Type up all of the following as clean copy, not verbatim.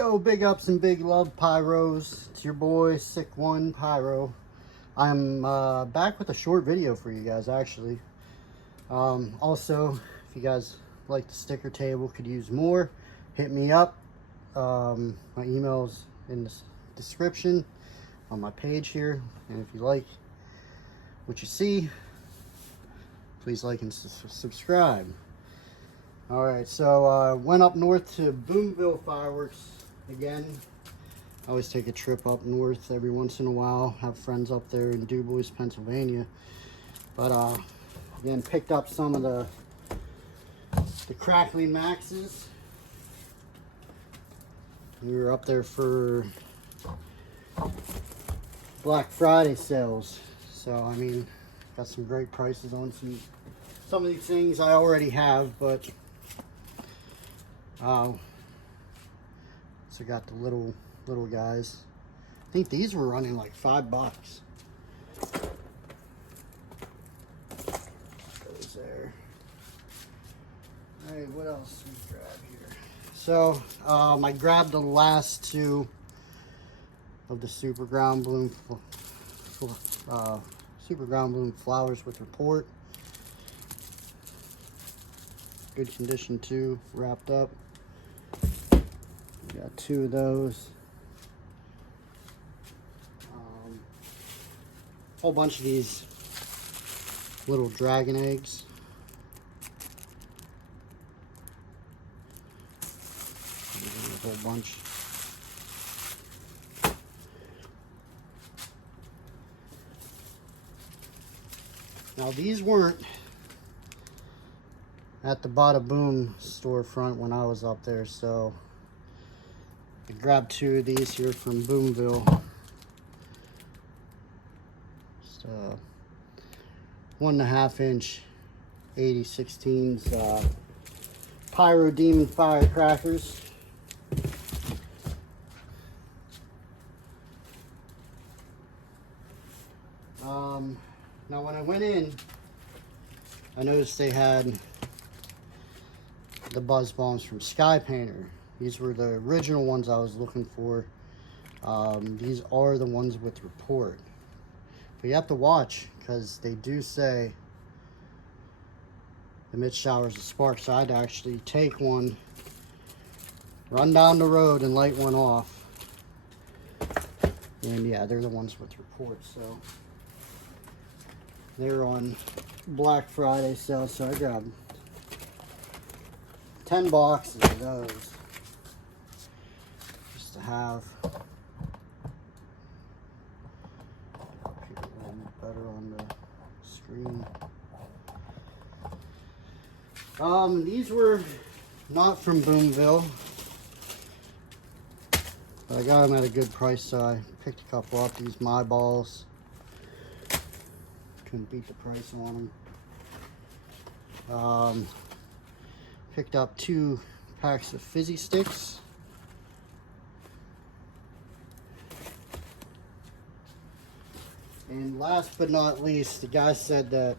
Yo, big ups and big love, Pyros. It's your boy, Sick One Pyro. I'm back with a short video for you guys, actually. Also, if you guys like the sticker table, could use more, hit me up. My email's in the description on my page here. And if you like what you see, please like and subscribe. All right, so went up north to Boomville fireworks again. I always take a trip up north every once in a while. Have friends up there in DuBois, Pennsylvania. But again, picked up some of the crackling maxes. We were up there for Black Friday sales, so I mean, got some great prices on some of these things I already have, but so got the little guys. I think these were running like $5. Goes there. All right, what else we grab here? So I grabbed the last two of the Super Ground Bloom flowers with report. Good condition too, wrapped up. Got two of those. Whole bunch of these little dragon eggs. A whole bunch. Now these weren't at the Bada Boom storefront when I was up there, so I grabbed two of these here from Boomville. Just 1.5 inch 80/16s Pyro Demon firecrackers. Now when I went in, I noticed they had the buzz bombs from Sky Painter. These were the original ones I was looking for. These are the ones with report. But you have to watch, because they do say emit showers of sparks. So I'd actually take one, run down the road and light one off. And yeah, they're the ones with report. So they're on Black Friday sale, so I grabbed 10 boxes of those just to have. A little better on the screen. These were not from Boomville, but I got them at a good price, so I picked a couple up. These My Balls. Couldn't beat the price on them. Picked up 2 packs of fizzy sticks. And last but not least, the guy said that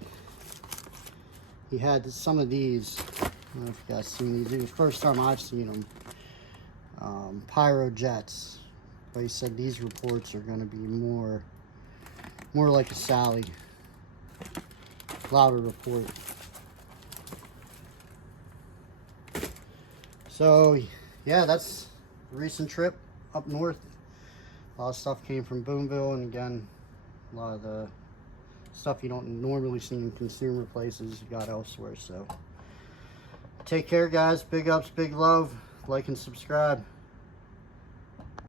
he had some of these. I don't know if you guys seen these. It was the first time I've seen them. Pyro Jets. But he said these reports are going to be more like a Sally. Louder report. So yeah, that's a recent trip up north. A lot of stuff came from Boomville, and again, a lot of the stuff you don't normally see in consumer places you got elsewhere. So take care, guys. Big ups, big love. Like and subscribe.